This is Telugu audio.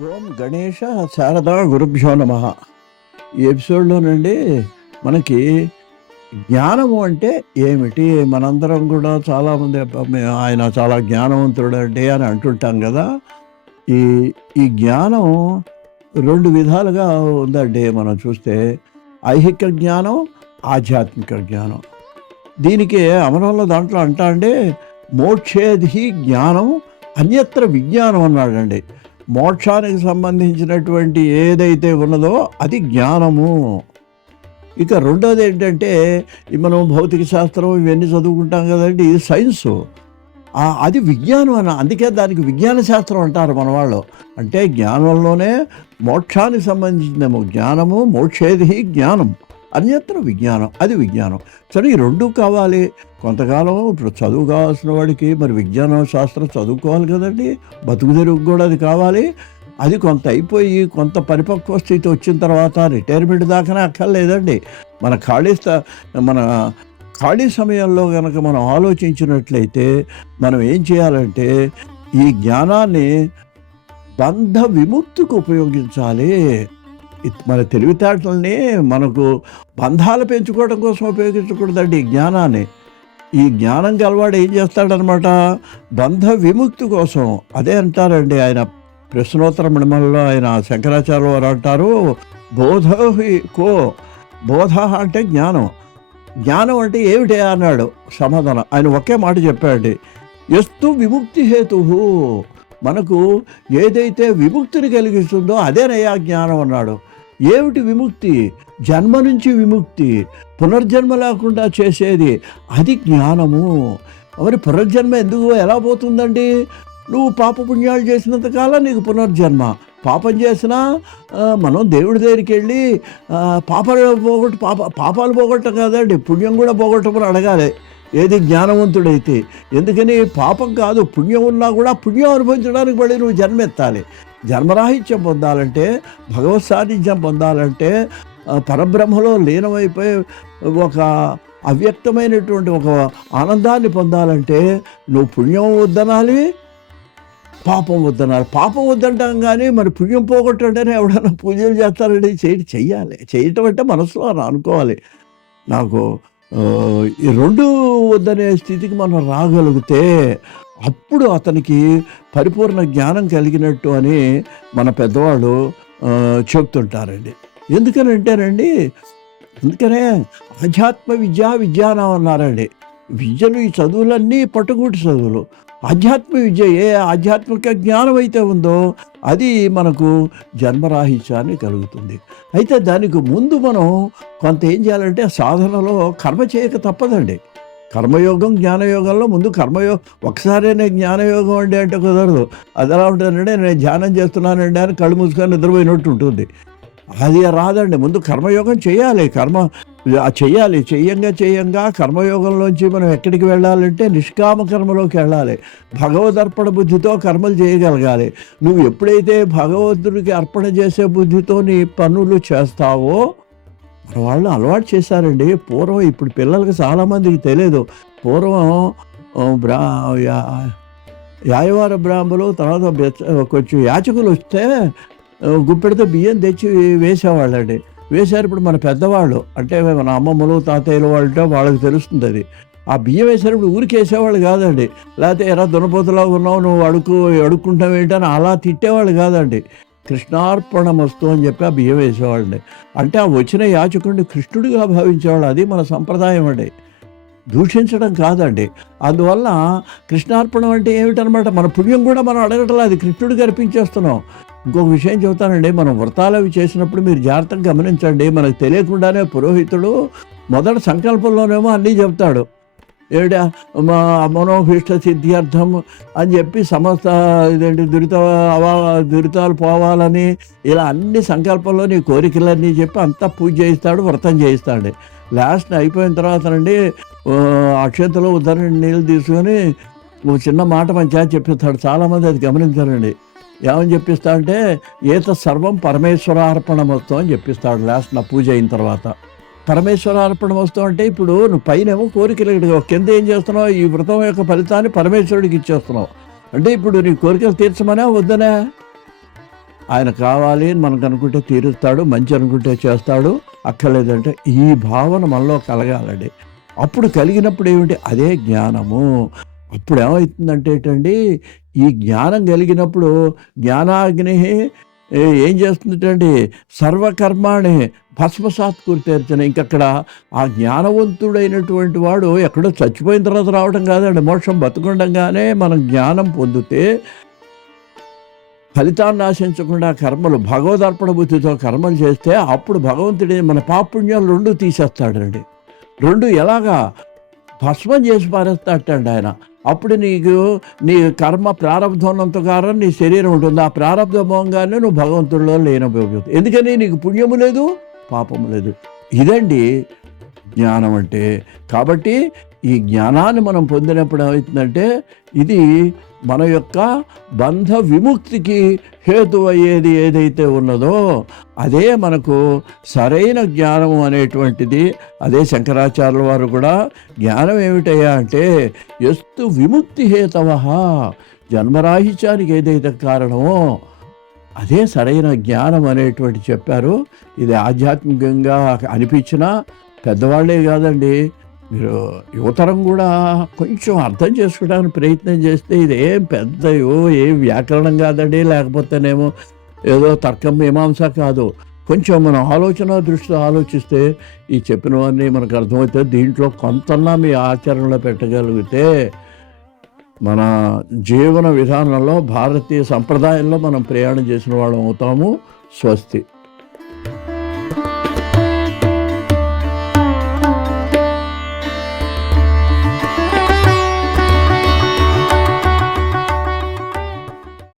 ఓం గణేష శారదా గురుభ్యో నమ. ఈ ఎపిసోడ్లోనండి మనకి జ్ఞానము అంటే ఏమిటి? మనందరం కూడా చాలామంది ఆయన చాలా జ్ఞానవంతుడు అంటే అని అంటుంటాం కదా. ఈ ఈ జ్ఞానం రెండు విధాలుగా ఉందండి. మనం చూస్తే ఐహిక జ్ఞానం ఆధ్యాత్మిక జ్ఞానం. దీనికి అమరంలో దాంట్లో అంటా అండి మోక్షేది జ్ఞానం అన్యత్ర విజ్ఞానం అన్నాడండి. మోక్షానికి సంబంధించినటువంటి ఏదైతే ఉన్నదో అది జ్ఞానము. ఇక రెండోది ఏంటంటే మనం భౌతిక శాస్త్రం ఇవన్నీ చదువుకుంటాం కదండి ఇది సైన్సు. అది విజ్ఞానం అని అందుకే దానికి విజ్ఞాన శాస్త్రం అంటారు మన వాళ్ళు. అంటే జ్ఞానంలోనే మోక్షానికి సంబంధించిందేమో జ్ఞానము మోక్షేది జ్ఞానం. అన్యత్ర విజ్ఞానం అది విజ్ఞానం. సరే ఈ రెండు కావాలి. కొంతకాలం ఇప్పుడు చదువు కావాల్సిన వాడికి మరి విజ్ఞానం శాస్త్రం చదువుకోవాలి కదండి. బతుకు తెరుగు కూడా అది కావాలి. అది కొంత అయిపోయి కొంత పరిపక్వ స్థితి వచ్చిన తర్వాత రిటైర్మెంట్ దాకానే అక్కర్లేదండి. మన ఖాళీ మన ఖాళీ సమయంలో కనుక మనం ఆలోచించినట్లయితే మనం ఏం చేయాలంటే ఈ జ్ఞానాన్ని బంధ విముక్తికి ఉపయోగించాలి. మన తెలివితేటల్ని మనకు బంధాలు పెంచుకోవడం కోసం ఉపయోగించకూడదండి ఈ జ్ఞానాన్ని. ఈ జ్ఞానం గలవాడు ఏం చేస్తాడనమాట? బంధ విముక్తి కోసం. అదే అంటారండి ఆయన ప్రశ్నోత్తర మిడమల్లో ఆయన శంకరాచార్య వారు అంటారు బోధ కో బోధ అంటే జ్ఞానం. జ్ఞానం అంటే ఏమిటి అన్నాడు సమాధానం. ఆయన ఒకే మాట చెప్పాడు ఎస్తు విముక్తి హేతు మనకు ఏదైతే విముక్తిని కలిగిస్తుందో అదేనయ్యా జ్ఞానం అన్నాడు. ఏమిటి విముక్తి? జన్మ నుంచి విముక్తి. పునర్జన్మ లేకుండా చేసేది అది జ్ఞానము. మరి పునర్జన్మ ఎందుకు? ఎలా పోతుందండి? నువ్వు పాపపుణ్యాలు చేసినంత కాలం నీకు పునర్జన్మ. పాపం చేసినా మనం దేవుడి దగ్గరికి వెళ్ళి పాపాలు పోగొట్టు పాప పాపాలు పోగొట్టం కాదండి పుణ్యం కూడా పోగొట్టమని అడగాలి. ఏది జ్ఞానవంతుడైతే. ఎందుకని? పాపం కాదు పుణ్యం ఉన్నా కూడా పుణ్యం అనుభవించడానికి మళ్ళీ నువ్వు జన్మెత్తాలి జన్మరాహిత్యం పొందాలంటే భగవత్ సాన్నిధ్యం పొందాలంటే పరబ్రహ్మలో లీనమైపోయి ఒక అవ్యక్తమైనటువంటి ఒక ఆనందాన్ని పొందాలంటే నువ్వు పుణ్యం వద్దనాలి పాపం వద్దనాలి. పాపం వద్దంటాం కానీ మరి పుణ్యం పోగొట్టంటేనే ఎవడన్నా పూజలు చేస్తారండి చేయ చెయ్యాలి. చేయటం అంటే మనసులో అని అనుకోవాలి నాకు ఈ రెండు వద్దనే స్థితికి మనం రాగలిగితే అప్పుడు అతనికి పరిపూర్ణ జ్ఞానం కలిగినట్టు అని మన పెద్దవాళ్ళు చెప్తుంటారండి ఎందుకని అంటేనండి అందుకనే ఆధ్యాత్మ విద్య విజ్ఞానం అన్నారండి. విద్యలు ఈ చదువులన్నీ పట్టుకూటి చదువులు. ఆధ్యాత్మ విద్య ఏ ఆధ్యాత్మిక జ్ఞానం అయితే ఉందో అది మనకు జన్మరాహిత్యాన్ని కలుగుతుంది. అయితే దానికి ముందు మనం కొంత ఏం చేయాలంటే సాధనలో కర్మ చేయక తప్పదండి. కర్మయోగం జ్ఞానయోగంలో ముందు కర్మయోగం ఒకసారి నేను జ్ఞానయోగం అండి అంటే కుదరదు. అది ఎలా ఉంటుందంటే నేను ధ్యానం చేస్తున్నానండి అని కళ్ళు మూసుకొని నిద్రపోయినట్టు ఉంటుంది. అది రాదండి. ముందు కర్మయోగం చేయాలి. కర్మ చేయాలి. చెయ్యంగా చెయ్యంగా కర్మయోగంలోంచి మనం ఎక్కడికి వెళ్ళాలంటే నిష్కామ కర్మలోకి వెళ్ళాలి. భగవదర్పణ బుద్ధితో కర్మలు చేయగలగాలి. నువ్వు ఎప్పుడైతే భగవంతుడికి అర్పణ చేసే బుద్ధితో నీ పనులు చేస్తావో వాళ్ళు అలవాటు చేశారండి. పూర్వం ఇప్పుడు పిల్లలకి చాలామందికి తెలియదు పూర్వం బ్రా యాయవార బ్రాహ్మలు తర్వాత కొంచెం యాచకులు వస్తే గుప్పెడితో బియ్యం తెచ్చి వేసేవాళ్ళండి. వేశారు ఇప్పుడు మన పెద్దవాళ్ళు. అంటే మన అమ్మమ్మలు తాతయ్యలు వాళ్ళంటే వాళ్ళకి తెలుస్తుంది అది. ఆ బియ్యం వేసేటప్పుడు ఊరికి వేసేవాళ్ళు కాదండి. లేకపోతే ఎరా దునపోతులా ఉన్నావు నువ్వు అడుక్కు అడుక్కుంటావు ఏంటని అలా తిట్టేవాళ్ళు కాదండి. కృష్ణార్పణమస్తు అని చెప్పి ఆ బియ్యం వేసేవాళ్ళండి. అంటే ఆ వచ్చిన యాచకుడిని కృష్ణుడిగా భావించేవాళ్ళు. అది మన సంప్రదాయం అండి. దూషించడం కాదండి. అందువల్ల కృష్ణార్పణం అంటే ఏమిటనమాట? మన పుణ్యం కూడా మనం అడగటం అది కృష్ణుడికి అర్పించేస్తున్నాం. ఇంకొక విషయం చెబుతానండి. మనం వ్రతాలు అవి చేసినప్పుడు మీరు జాగ్రత్తగా గమనించండి. మనకు తెలియకుండానే పురోహితుడు మొదటి సంకల్పంలోనేమో అన్నీ చెప్తాడు ఏడా మా మనోభీష్ట సిద్ధ్యర్థం అని చెప్పి సమస్త ఇదేంటి దురిత అవా దురితాలు పోవాలని ఇలా అన్ని సంకల్పంలో నీ కోరికలన్నీ చెప్పి అంతా పూజ చేయిస్తాడు వ్రతం చేయిస్తాడు. లాస్ట్ అయిపోయిన తర్వాత అండి అక్షంతలో ఉద్ధరణ నీళ్ళు తీసుకొని ఒక చిన్న మాట మంచిగా చెప్పిస్తాడు. చాలామంది అది గమనించారండి. ఏమని చెప్పిస్తా అంటే ఏత సర్వం పరమేశ్వరార్పణం వస్తాం అని చెప్పిస్తాడు లాస్ట్ నా పూజ అయిన తర్వాత. పరమేశ్వరార్పణం వస్తాం అంటే ఇప్పుడు నువ్వు పైనేమో కోరికలు ఇక్కడ కింద ఏం చేస్తున్నావు? ఈ వ్రతం యొక్క ఫలితాన్ని పరమేశ్వరుడికి ఇచ్చేస్తున్నావు. అంటే ఇప్పుడు నీ కోరికలు తీర్చమనే వద్దనే? ఆయన కావాలి అని మనకు అనుకుంటే తీరుస్తాడు మంచి అనుకుంటే చేస్తాడు. అక్కర్లేదంటే ఈ భావన మనలో కలగాలండి. అప్పుడు కలిగినప్పుడు ఏమిటి? అదే జ్ఞానము. అప్పుడు ఏమవుతుందంటే ఏంటండి? ఈ జ్ఞానం కలిగినప్పుడు జ్ఞానాగ్ని ఏం చేస్తుందంటే సర్వకర్మాణి భస్మసాత్ కురితేర్చిన ఇంకక్కడ ఆ జ్ఞానవంతుడైనటువంటి వాడు ఎక్కడో చచ్చిపోయిన తర్వాత రావడం కాదండి. మోక్షం బతుకుండగానే మనం జ్ఞానం పొందితే ఫలితాన్ని ఆశించకుండా కర్మలు భగవదర్పణ బుద్ధితో కర్మలు చేస్తే అప్పుడు భగవంతుడి మన పాపుణ్యాలు రెండు తీసేస్తాడండి. రెండు ఎలాగా భస్మం చేసి పారేస్తాడండి ఆయన. అప్పుడు నీకు నీ కర్మ ప్రారంభోన్నంతకారం నీ శరీరం ఉంటుంది. ఆ ప్రారంభ భోగంగానే నువ్వు భగవంతుడిలో లేనపోతుంది ఎందుకని? నీకు పుణ్యము లేదు పాపము లేదు. ఇదండి జ్ఞానం అంటే. కాబట్టి ఈ జ్ఞానాన్ని మనం పొందినప్పుడు ఏమవుతుందంటే ఇది మన యొక్క బంధ విముక్తికి హేతు అయ్యేది ఏదైతే ఉన్నదో అదే మనకు సరైన జ్ఞానం అనేటువంటిది. అదే శంకరాచార్యుల వారు కూడా జ్ఞానం ఏమిటయ్యా అంటే ఎస్తు విముక్తి హేతవ జన్మరాహిత్యానికి ఏదైతే కారణమో అదే సరైన జ్ఞానం అనేటువంటి చెప్పారు. ఇది ఆధ్యాత్మికంగా అనిపించినా పెద్దవాళ్ళే కాదండి. మీరు యువతరం కూడా కొంచెం అర్థం చేసుకోవడానికి ప్రయత్నం చేస్తే ఇది ఏం పెద్దయో ఏ వ్యాకరణం కాదండి లేకపోతేనేమో ఏదో తర్కం మీమాంస కాదు. కొంచెం మనం ఆలోచన దృష్టితో ఆలోచిస్తే ఈ చెప్పినవన్నీ మనకు అర్థమవుతే దీంట్లో కొంతన్నా మీ ఆచరణలో పెట్టగలిగితే మన జీవన విధానంలో భారతీయ సంప్రదాయంలో మనం ప్రయాణం చేసిన వాళ్ళం అవుతాము. స్వస్తి.